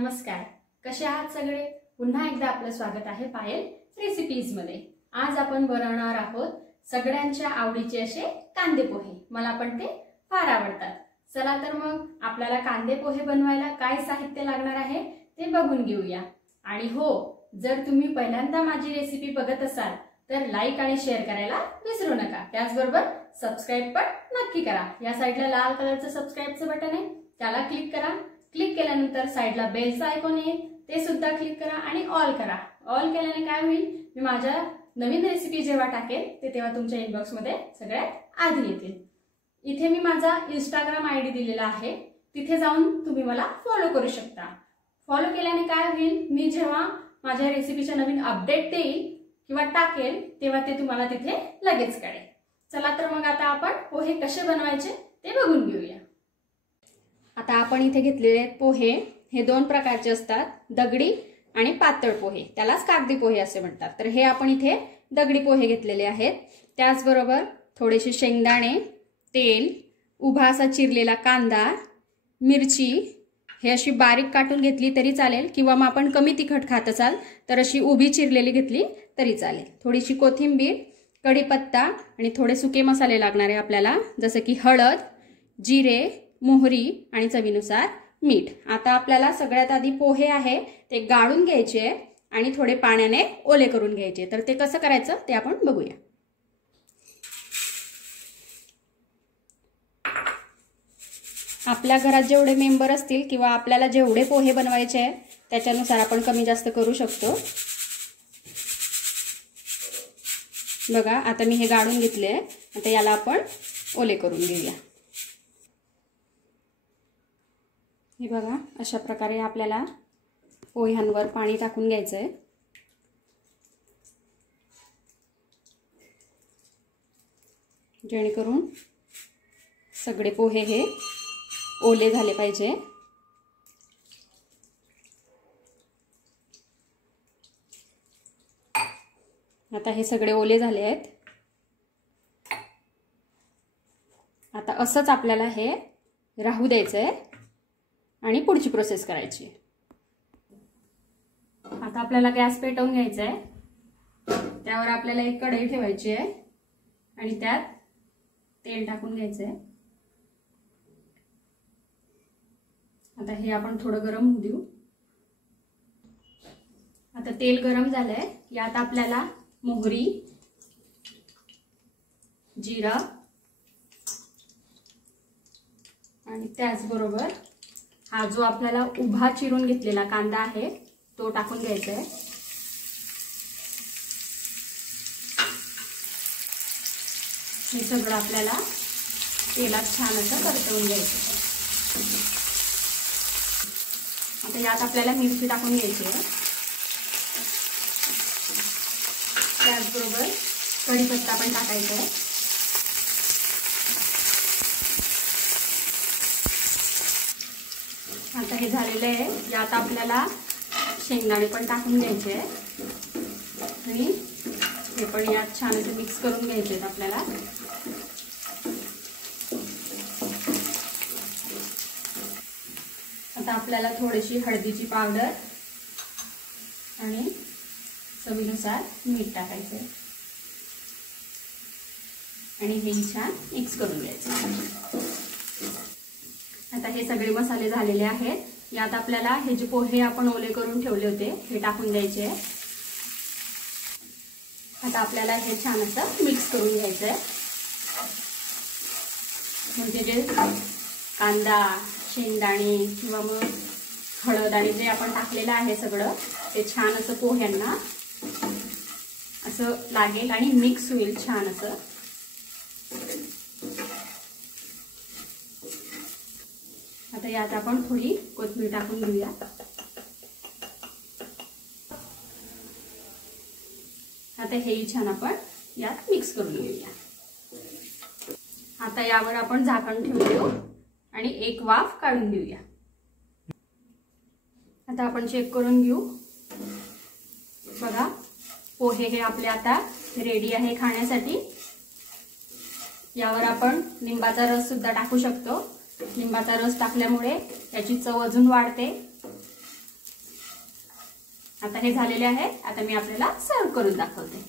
नमस्कार, कसे आहात सगळे? पुन्हा एकदा आपलं स्वागत आहे पायल रेसिपीज मध्ये। आज आपण बनवणार आहोत सगळ्यांच्या आवडीचे असे कांदे पोहे। मला पण ते फार आवडतात। चला तर मग आपल्याला कांदे पोहे बनवायला काय साहित्य लागणार आहे ते बघून घेऊया। आणि हो, जर तुम्ही पहिल्यांदा माझी रेसिपी बघत असाल तर लाईक आणि शेअर करायला विसरू नका। त्याचबरोबर सबस्क्राइब पण नक्की करा। या साइडला लाल कलरचं सबस्क्राइबचं बटन आहे, त्याला क्लिक करा। क्लिक केल्यानंतर साइडला बेलचा आयकॉन येईल, ते सुद्धा क्लिक करा आणि ऑल करा। ऑल केल्याने काय होईल, मी माझ्या नवीन रेसिपी जेव्हा टाकेल ते तेव्हा तुमच्या इनबॉक्स मध्ये सगळ्यात आधी येतील। इथे मी माझा इंस्टाग्राम आयडी दिलेला आहे, तिथे जाऊन तुम्ही मला फॉलो करू शकता। फॉलो केल्याने काय होईल, मी जेव्हा माझ्या रेसिपीचे नवीन अपडेट देईल किंवा टाकेल तेव्हा ते तुम्हाला तिथे लगेच कळेल। चला तर मग आता आपण पोहे कसे बनवायचे ते बघून घेऊया। आता आपण इथे घेतलेले पोहे हे दोन प्रकारचे असतात, दगडी आणि पातळ पोहे, त्यालाच कागदी पोहे असे म्हणतात। तर हे आपण इथे दगडी पोहे घेतलेले आहेत। त्याचबरोबर थोडेसे शेंगदाणे, तेल, उभा असा चिरलेला कांदा, मिरची हे अशी बारीक काटून घेतली तरी चालेल, किंवा मग आपण कमी तिखट खात असाल तर अशी उभी चिरलेली घेतली तरी चालेल। थोडीशी कोथिंबीर, कढीपत्ता आणि थोडे सुके मसाले लागणार आहे आपल्याला, जसे की हळद, जिरे, मोहरी आणि चवीनुसार मीठ। आता आपल्याला सगळ्यात आधी पोहे आहे ते गाळून घ्यायचे आणि थोडे पाण्याने ओले करून घ्यायचे। तर ते कसं करायचं ते आपण बघूया। आपल्या घरात जेवढे मेंबर असतील किंवा आपल्याला जेवढे पोहे बनवायचे आहेत त्याच्यानुसार आपण कमी जास्त करू शकतो। बघा, आता मी हे गाळून घेतले, आता याला आपण ओले करून घेऊया। हे बघा, अशा प्रकारे आपल्याला पोह्यांवर पाणी टाकून घ्यायचंय। जेणेकरून सगळे पोहे हे ओले झाले पाहिजे। आता हे सगळे ओले झाले आहेत। आता असंच आपल्याला हे राहू द्यायचंय आणि पुढची प्रोसेस करायची। आता आपल्याला गॅस पेटवून घ्यायचा आहे, त्यावर आपल्याला एक कढई ठेवायची आहे आणि त्यात तेल टाकून घ्यायचं आहे। आता हे आपण थोडं गरम होऊ देऊ। आता तेल गरम झालंय, यात आपल्याला मोहरी, जिरा आणि त्याचबरोबर हा जो आपल्याला उभा चिरून घेतलेला कांदा आहे तो टाकून घ्यायचा आहे। हे सगळं आपल्याला तेलात छान असं परतवून घ्यायचं। आता यात आपल्याला मिरची टाकून घ्यायची आहे, त्याचबरोबर कढीपत्ता पण टाकायचा आहे। आता हे झालेलं आहे, यात आपल्याला शेंगदाणे पण टाकून घ्यायचे आणि हे पण यात छान असं मिक्स करून घ्यायचे आहेत आपल्याला। आता आपल्याला थोडीशी हळदीची पावडर आणि चवीनुसार मीठ टाकायचं आहे आणि हे छान मिक्स करून घ्यायचं। आता हे सगळे मसाले झालेले आहेत, यात आपल्याला हे जे पोहे आपण ओले करून ठेवले होते हे टाकून द्यायचे। आता आपल्याला हे छान असं मिक्स करून घ्यायचं आहे, म्हणजे जे कांदा, शेंगदाणे किंवा मग हळद आणि जे आपण टाकलेलं आहे सगळं ते छान असं पोह्यांना असं लागेल आणि मिक्स होईल छान असं। आता यात आपण थोडी कोथिंबीर टाकून घेऊया। आता हेही छान आपण यात मिक्स करून घेऊया। आता यावर आपण झाकण ठेवून देऊ आणि एक वाफ काढून घेऊया। आता आपण चेक करून घेऊ। बघा, पोहे हे आपले आता रेडी आहे खाण्यासाठी। यावर आपण लिंबाचा रस सुद्धा टाकू शकतो। लिंबाचा रस टाकल्यामुळे त्याची चव अजून वाढते आता हे झालेले आहेत. आता मी आपल्याला सर्व करून दाखवते.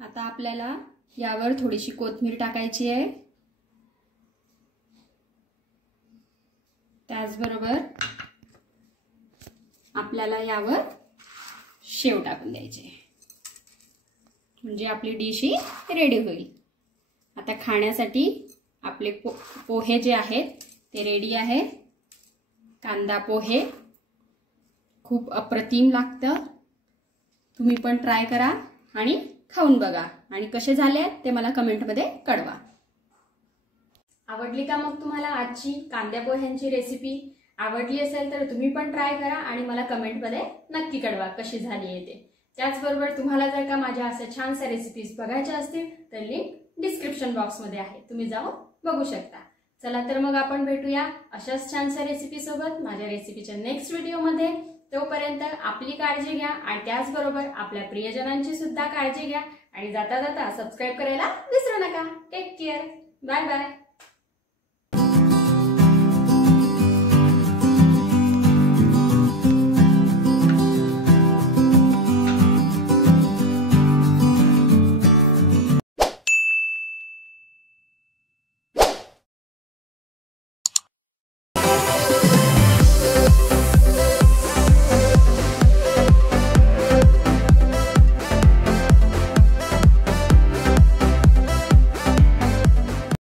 आता आपल्याला यावर थोडीशी कोथिंबीर टाकायची आहे. त्याचबरोबर आपल्याला यावर शेव टाकून द्यायचे, म्हणजे आपली डिश ही रेडी होईल. आता खाण्यासाठी आपले पोहे जे आहेत ते रेडी आहे. कांदा पोहे खूप अप्रतिम लागतं. तुम्ही पण ट्राय करा आणि खाऊन बघा आणि कसे झाले ते मला कमेंटमध्ये कळवा. आवडली का मग तुम्हाला आजची कांद्या पोह्यांची रेसिपी? आवडली असेल तर तुम्ही पण ट्राय करा आणि मला कमेंटमध्ये नक्की कळवा कशी झाली आहे ते. त्याचबरोबर तुम्हाला जर का माझ्या अशा छानशा रेसिपीज बघायच्या असतील तर लिंक डिस्क्रिप्शन बॉक्समध्ये आहे, तुम्ही जाऊन बघू शकता. चला तर मग आपण भेटूया अशाच छानशा रेसिपी सोबत माझ्या रेसिपीच्या नेक्स्ट व्हिडिओमध्ये. तोपर्यंत आपली काळजी घ्या आणि त्याचबरोबर आपल्या प्रियजनांची सुद्धा काळजी घ्या आणि जाता जाता सबस्क्राईब करायला विसरू नका. Take care. Bye bye.